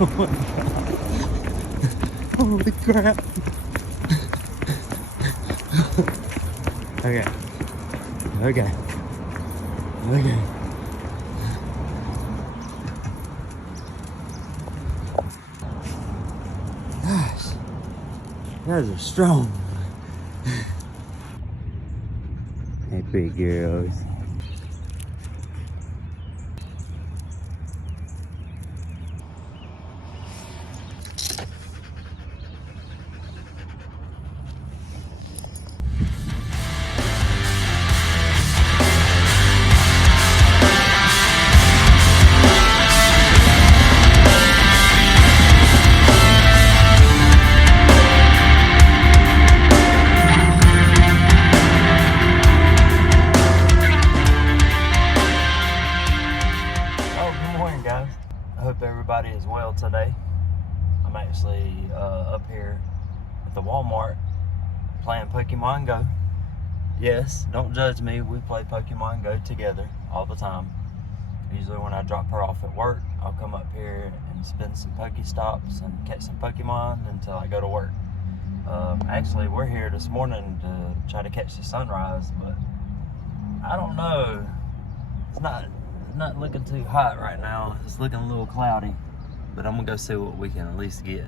Holy crap. Okay. Okay. Okay. Gosh. You guys are strong. Hey, big girls. I hope everybody is well today. I'm actually up here at the Walmart playing Pokemon Go. Yes, don't judge me. We play Pokemon Go together all the time. Usually when I drop her off at work, I'll come up here and spend some Pokestops and catch some Pokemon until I go to work. Actually, we're here this morning to try to catch the sunrise, but I don't know. It's not looking too hot right now. It's looking a little cloudy, but I'm gonna go see what we can at least get.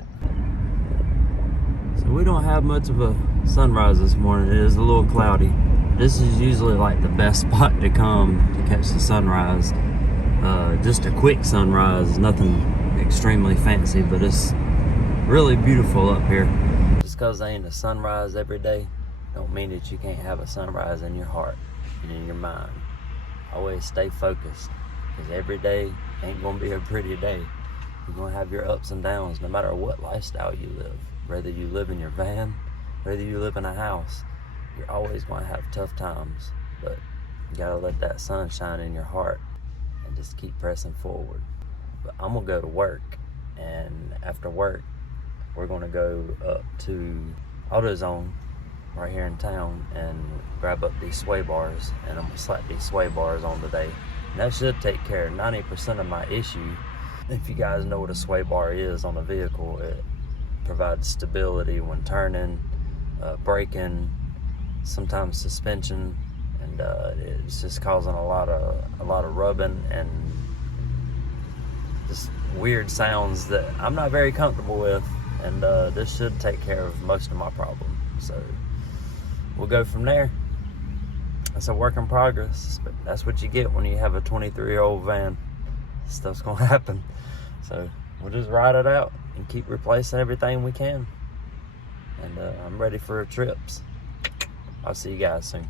So we don't have much of a sunrise this morning. It is a little cloudy. This is usually like the best spot to come to catch the sunrise. Just a quick sunrise, nothing extremely fancy, but it's really beautiful up here. Just because there ain't a sunrise every day don't mean that you can't have a sunrise in your heart and in your mind. Always stay focused, because every day ain't gonna be a pretty day. You're gonna have your ups and downs no matter what lifestyle you live. Whether you live in your van, whether you live in a house, you're always gonna have tough times. But you gotta let that sun shine in your heart and just keep pressing forward. But I'm gonna go to work, and after work, we're gonna go up to AutoZone right here in town and grab up these sway bars, and I'm gonna slap these sway bars on today. And that should take care of 90% of my issue. If you guys know what a sway bar is on a vehicle, it provides stability when turning, braking, sometimes suspension, and it's just causing a lot of rubbing and just weird sounds that I'm not very comfortable with, and this should take care of most of my problem. So we'll go from there. It's a work in progress, but that's what you get when you have a 23-year-old van. Stuff's gonna happen. So we'll just ride it out and keep replacing everything we can. And I'm ready for trips. I'll see you guys soon.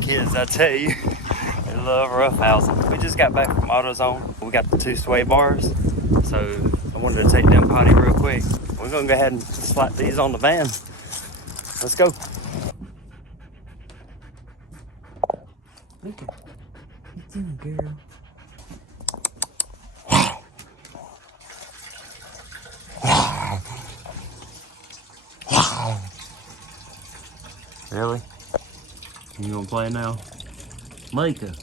Kids, I tell you, they love roughhousing. We just got back from AutoZone. We got the 2 sway bars, so I wanted to take them potty real quick. We're gonna go ahead and slap these on the van. Let's go. Look at it's in, girl. Really? You gonna play now? Micah.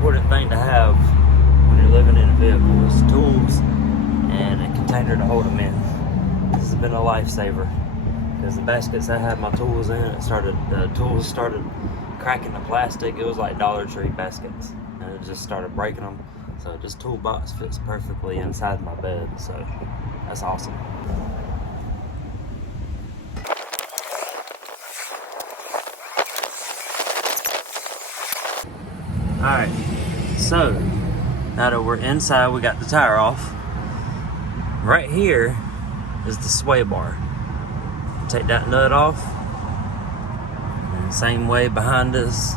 important thing to have when you're living in a vehicle is tools and a container to hold them in. This has been a lifesaver because the baskets I had my tools in, the tools started cracking the plastic. It was like Dollar Tree baskets, and it just started breaking them. So this toolbox fits perfectly inside my bed, so that's awesome. Alright, so now that we're inside, we got the tire off. Right here is the sway bar. Take that nut off. And same way behind this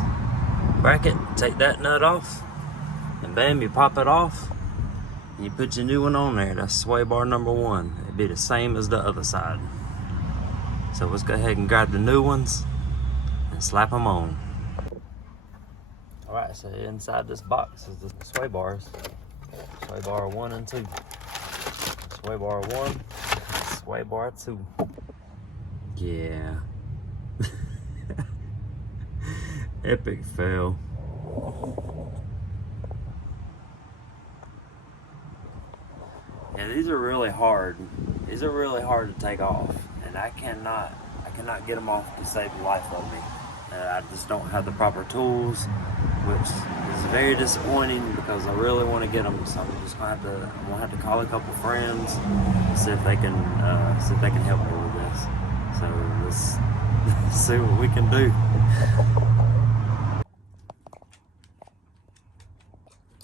bracket, take that nut off. And bam, you pop it off. And you put your new one on there. That's sway bar number 1. It'd be the same as the other side. So let's go ahead and grab the new ones and slap them on. Alright, so inside this box is the sway bars. Sway bar 1 and 2. Sway bar 1, sway bar 2. Yeah. Epic fail. Yeah, these are really hard. These are really hard to take off, and I cannot get them off to save the life of me. I just don't have the proper tools, which is very disappointing because I really want to get them. So I'm gonna have to call a couple friends and see if they can help me with this. So let's see what we can do.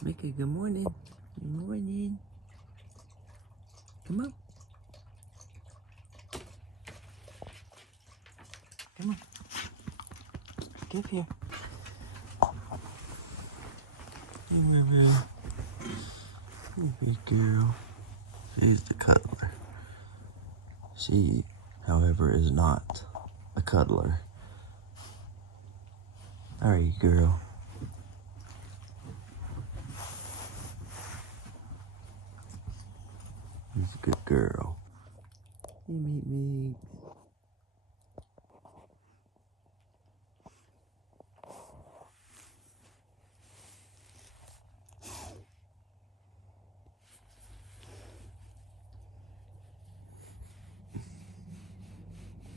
Mickey, good morning. Good morning. Come on. Come on. Get here. Good girl. She's the cuddler. She, however, is not a cuddler. Alright, girl. She's a good girl. You meet me.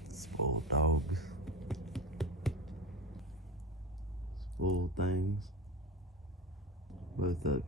Spoiled dogs. Spoiled things. Both of you.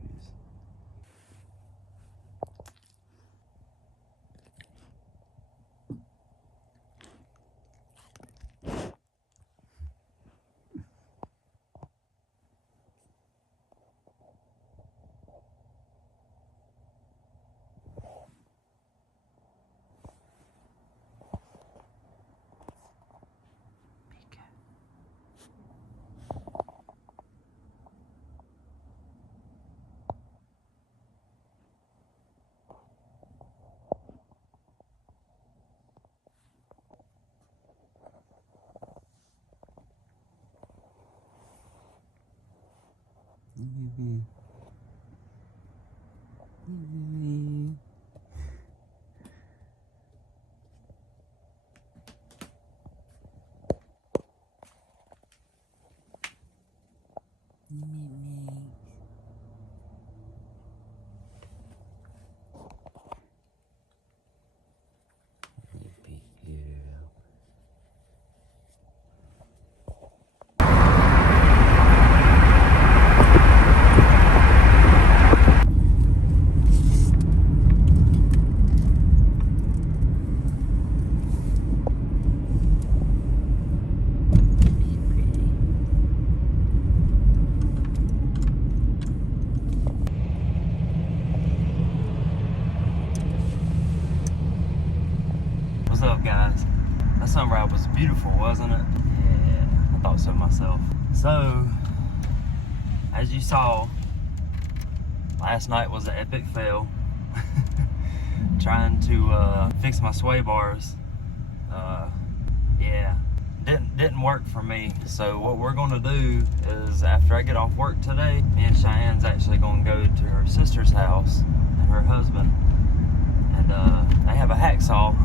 What's up, guys? That sunrise was beautiful, wasn't it? Yeah, I thought so myself. So, as you saw, last night was an epic fail. Trying to fix my sway bars. Yeah, didn't work for me. So what we're gonna do is, after I get off work today, me and Cheyenne's actually gonna go to her sister's house and her husband, and they have a hacksaw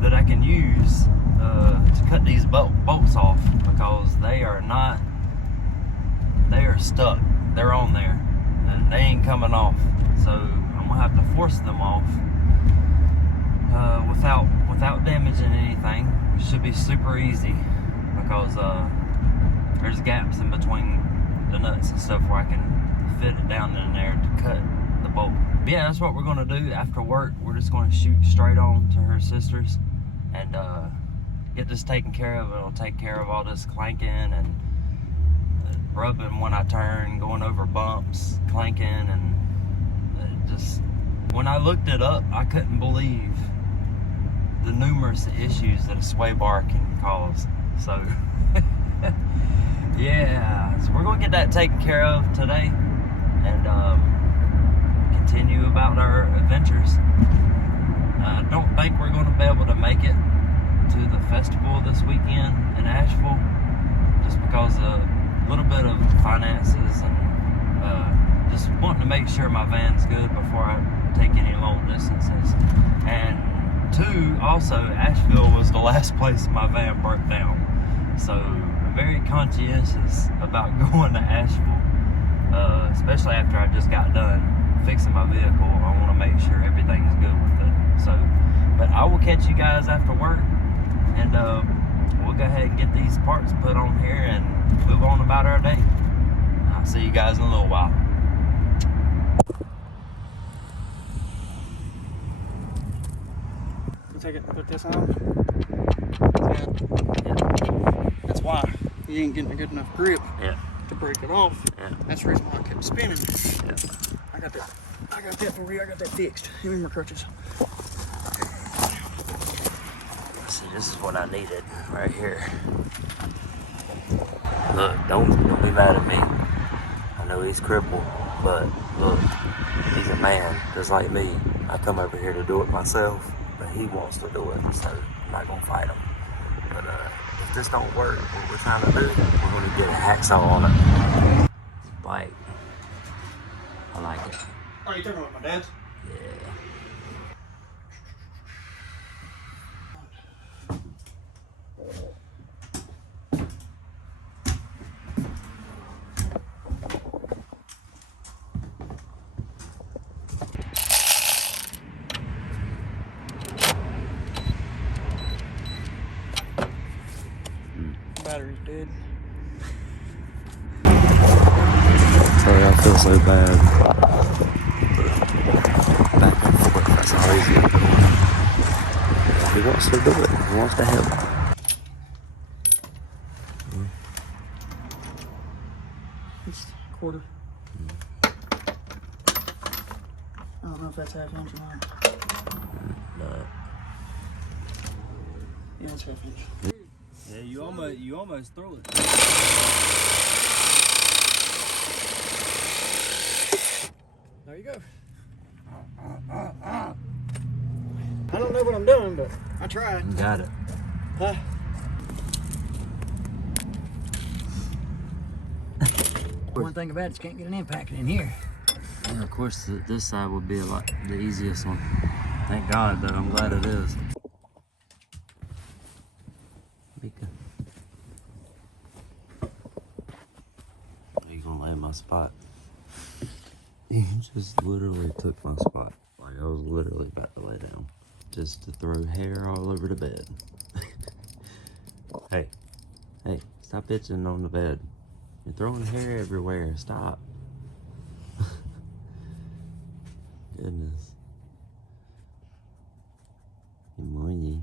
that I can use to cut these bolts off, because they are not they are stuck. They're on there, and they ain't coming off. So I'm gonna have to force them off without damaging anything. It should be super easy because there's gaps in between the nuts and stuff where I can fit it down in there to cut the bolt. But yeah, that's what we're gonna do after work. We're just gonna shoot straight on to her sister's and get this taken care of. It'll take care of all this clanking and rubbing when I turn, going over bumps, clanking, and just when I looked it up, I couldn't believe the numerous issues that a sway bar can cause. So yeah, so we're gonna get that taken care of today and continue about our adventures. I don't think we're gonna be able to make it to the festival this weekend in Asheville just because of a little bit of finances and just wanting to make sure my van's good before I take any long distances. And two, also, Asheville was the last place my van broke down. So I'm very conscientious about going to Asheville, especially after I just got done fixing my vehicle. I want to make sure everything's good with it. So, but I will catch you guys after work, and we'll go ahead and get these parts put on here and move on about our day. I'll see you guys in a little while. Take it and put this on. That's why you ain't getting a good enough grip to break it off. That's the reason why I kept spinning. I got that for real. I got that fixed. Give me my crutches. See, this is what I needed right here. Look, don't be mad at me. I know he's crippled, but look, he's a man just like me. I come over here to do it myself, but he wants to do it, so I'm not gonna fight him. But if this don't work, what we're trying to do, we're gonna get a hacksaw on it. Bike. I like it. Oh, you talking about my dad's? Yeah. Battery's dead. Sorry, I feel so bad. Back and forth, that's all he's gonna do. He wants to do it, he wants to help. It's a quarter. I don't know if that's half inch or not. No. Yeah, it's half inch. Yeah, you almost throw it. There you go. I don't know what I'm doing, but I tried. You got it. Huh? One thing about it is you can't get an impact in here. Yeah, of course, this side would be the easiest one. Thank God, though. I'm glad it is. Mika. Are you gonna lay in my spot? You just literally took my spot. Like, I was literally about to lay down. Just to throw hair all over the bed. Hey, stop itching on the bed. You're throwing hair everywhere. Stop. Goodness. Good morning.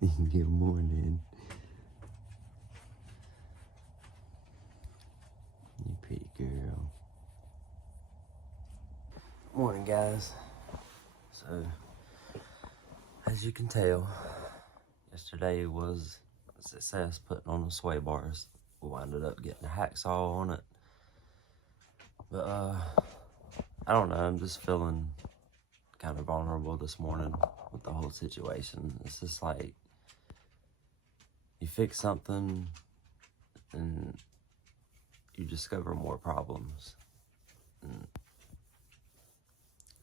Good morning. You pretty girl. Morning, guys. So, as you can tell, yesterday was a success putting on the sway bars. We winded up getting a hacksaw on it. But, I don't know, I'm just feeling kind of vulnerable this morning with the whole situation. It's just like, you fix something and you discover more problems. And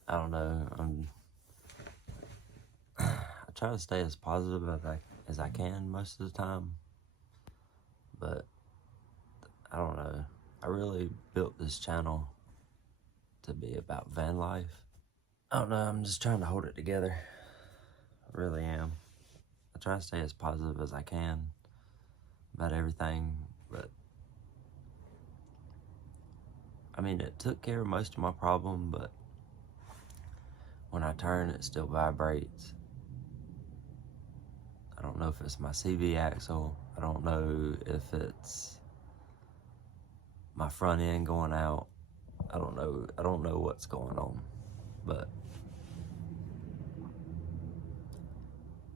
I don't know, I try to stay as positive as I can most of the time, but I don't know. I really built this channel to be about van life. I don't know, I'm just trying to hold it together. I really am. I try to stay as positive as I can about everything, but I mean, it took care of most of my problem, but when I turn, it still vibrates. I don't know if it's my CV axle. I don't know if it's my front end going out. I don't know what's going on, but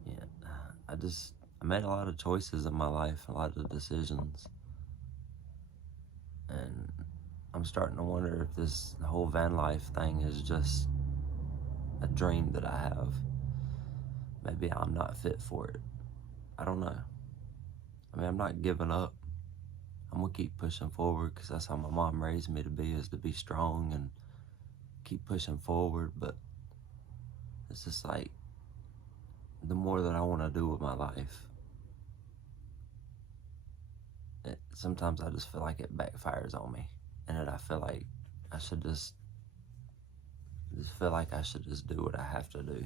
yeah, I made a lot of choices in my life, a lot of decisions, and I'm starting to wonder if this whole van life thing is just a dream that I have. Maybe I'm not fit for it. I don't know. I mean, I'm not giving up. I'm gonna keep pushing forward because that's how my mom raised me to be, is to be strong and keep pushing forward. But it's just like, the more that I want to do with my life, sometimes I just feel like it backfires on me, and that I feel like I should just feel like I should just do what I have to do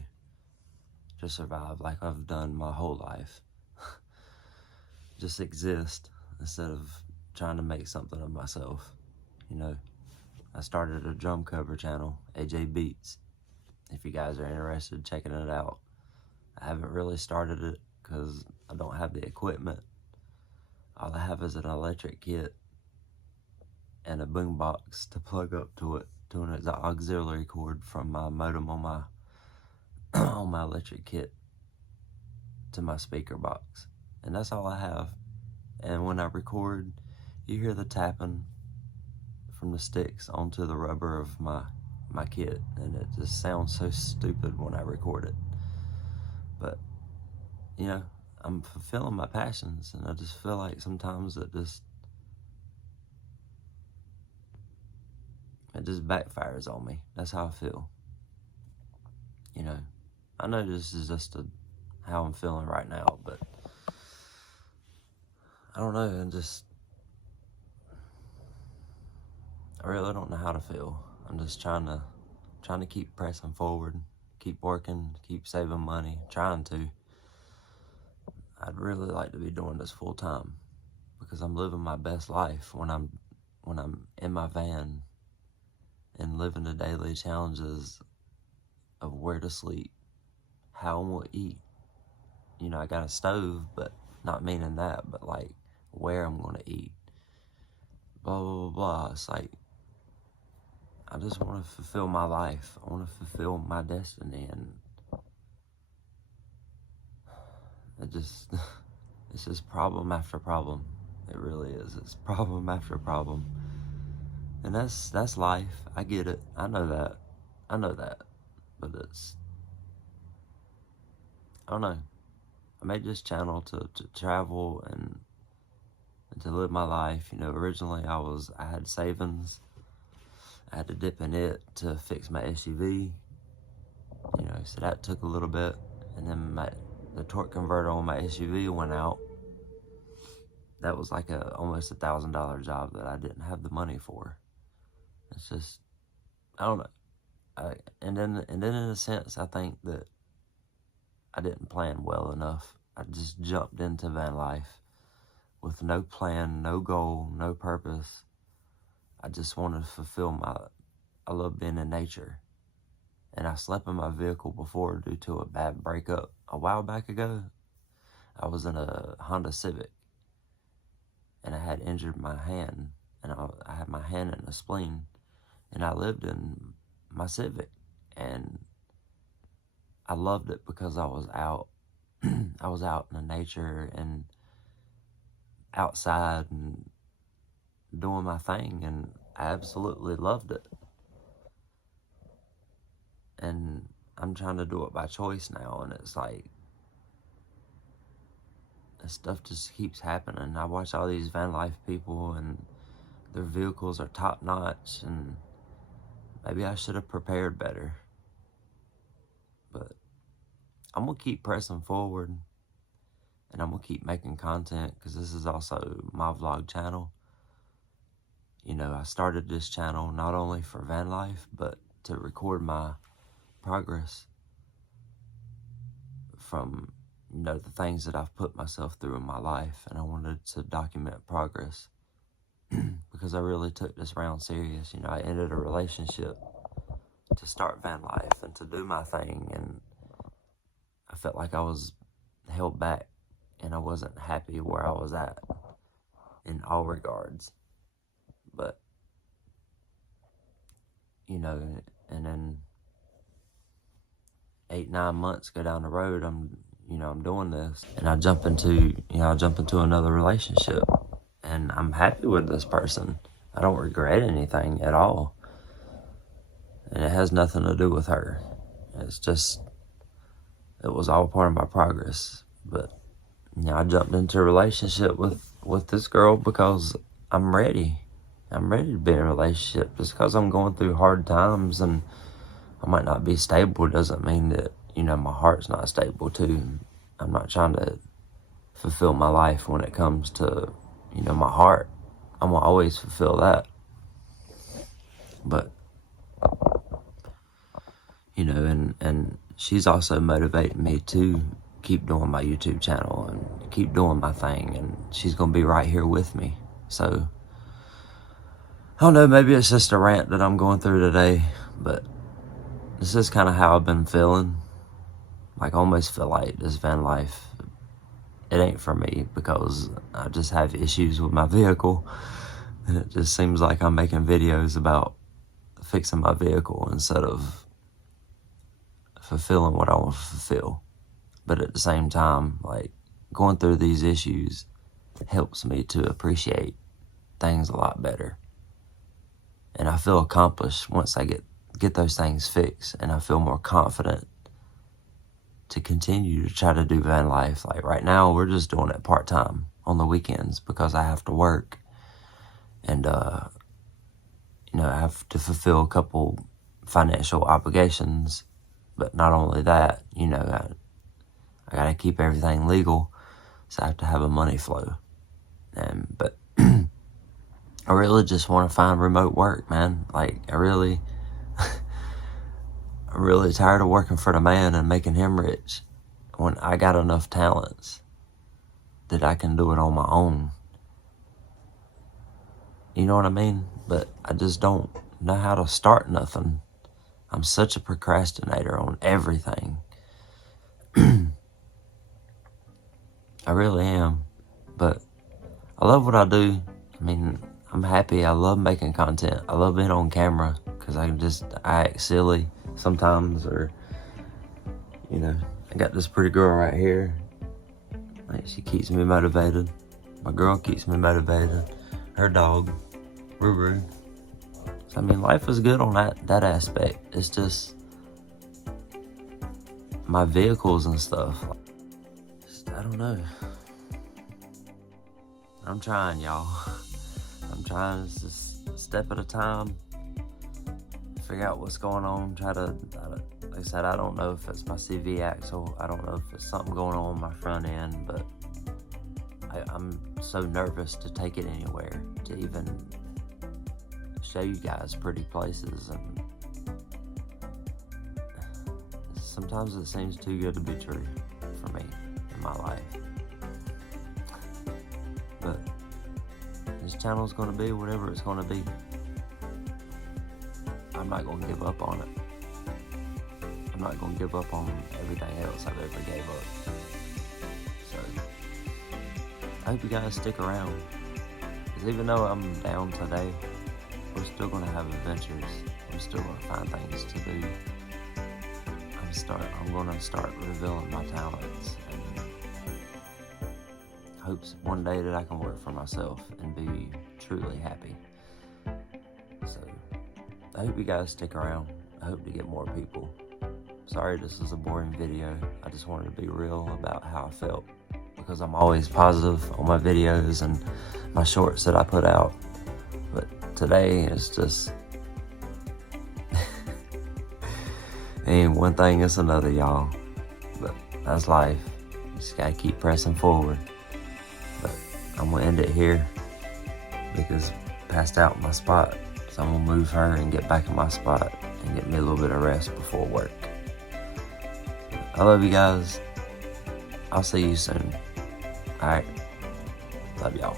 to survive, like I've done my whole life. Just exist instead of trying to make something of myself. You know, I started a drum cover channel, AJ Beats. If you guys are interested in checking it out. I haven't really started it because I don't have the equipment. All I have is an electric kit and a boombox to plug up to it, to an auxiliary cord from my modem on my on my electric kit to my speaker box, and that's all I have. And when I record, you hear the tapping from the sticks onto the rubber of my kit, and it just sounds so stupid when I record it. But you know, I'm fulfilling my passions, and I just feel like sometimes it just backfires on me. That's how I feel. You know, I know this is just how I'm feeling right now, but I don't know, I really don't know how to feel. I'm just trying to keep pressing forward, keep working, keep saving money, trying to. I'd really like to be doing this full time because I'm living my best life when I'm in my van and living the daily challenges of where to sleep, how I'm gonna eat. You know, I got a stove, but not meaning that, but like where I'm gonna eat. Blah, blah, blah, blah. It's like, I just want to fulfill my life. I want to fulfill my destiny, and it's just problem after problem. It really is. It's problem after problem. And that's life. I get it. I know that. But I don't know. I made this channel to travel and to live my life. You know, originally I had savings. I had to dip in it to fix my SUV. You know, so that took a little bit. And then the torque converter on my SUV went out. That was like almost $1,000 job that I didn't have the money for. It's just, I don't know. And then in a sense, I think that I didn't plan well enough. I just jumped into van life with no plan, no goal, no purpose. I just wanted to fulfill I love being in nature. And I slept in my vehicle before due to a bad breakup. A while back ago, I was in a Honda Civic, and I had injured my hand, and I had my hand in a spleen, and I lived in my Civic, and I loved it because I was out. I was out in the nature and outside and doing my thing, and I absolutely loved it. And I'm trying to do it by choice now, and it's like, this stuff just keeps happening. I watch all these van life people, and their vehicles are top notch, and maybe I should have prepared better. But I'm gonna keep pressing forward, and I'm gonna keep making content because this is also my vlog channel. You know, I started this channel not only for van life, but to record my progress from, you know, the things that I've put myself through in my life. And I wanted to document progress because I really took this round serious. You know, I ended a relationship to start van life and to do my thing, and I felt like I was held back and I wasn't happy where I was at in all regards. But, you know, and then 8-9 months go down the road, I'm doing this, and I jump into another relationship, and I'm happy with this person. I don't regret anything at all. And it has nothing to do with her. It's just, it was all part of my progress. But, you know, I jumped into a relationship with this girl because I'm ready. I'm ready to be in a relationship. Just because I'm going through hard times and I might not be stable doesn't mean that, you know, my heart's not stable too. I'm not trying to fulfill my life when it comes to, you know, my heart. I'm gonna always fulfill that. But, you know, and she's also motivating me to keep doing my YouTube channel and keep doing my thing, and she's gonna be right here with me. So, I don't know, maybe it's just a rant that I'm going through today, but this is kind of how I've been feeling. Like, I almost feel like this van life, it ain't for me because I just have issues with my vehicle, and it just seems like I'm making videos about fixing my vehicle instead of fulfilling what I want to fulfill. But at the same time, like, going through these issues helps me to appreciate things a lot better. And I feel accomplished once I get those things fixed, and I feel more confident to continue to try to do van life. Like right now, we're just doing it part-time on the weekends because I have to work, and you know, I have to fulfill a couple financial obligations. But not only that, you know, I gotta keep everything legal, so I have to have a money flow. But I really just want to find remote work, man. Like, I'm really tired of working for the man and making him rich when I got enough talents that I can do it on my own. You know what I mean? But I just don't know how to start nothing. I'm such a procrastinator on everything. I really am. But I love what I do. I mean, I'm happy. I love making content. I love being on camera because I act silly sometimes, or, you know, I got this pretty girl right here. Like, she keeps me motivated. My girl keeps me motivated. Her dog, Ruru. So, I mean, life is good on that aspect. It's just my vehicles and stuff. I don't know. I'm trying, y'all. I'm trying to just step at a time, figure out what's going on, like I said, I don't know if it's my CV axle, I don't know if it's something going on with my front end, but I'm so nervous to take it anywhere, to even show you guys pretty places, and sometimes it seems too good to be true for me in my life. But this channel's gonna be whatever it's gonna be. I'm not gonna give up on it. I'm not gonna give up on everything else I've ever gave up. So, I hope you guys stick around. Because even though I'm down today, we're still gonna have adventures. I'm still gonna find things to do. I'm gonna start revealing my talents, and hopes one day that I can work for myself and be truly happy. So, I hope you guys stick around. I hope to get more people. Sorry this is a boring video. I just wanted to be real about how I felt, because I'm always positive on my videos and my shorts that I put out. But today is just and one thing is another, y'all. But that's life. Just gotta keep pressing forward. But I'm gonna end it here because passed out in my spot. So I'm gonna move her and get back in my spot and get me a little bit of rest before work. I love you guys. I'll see you soon. Alright. Love y'all.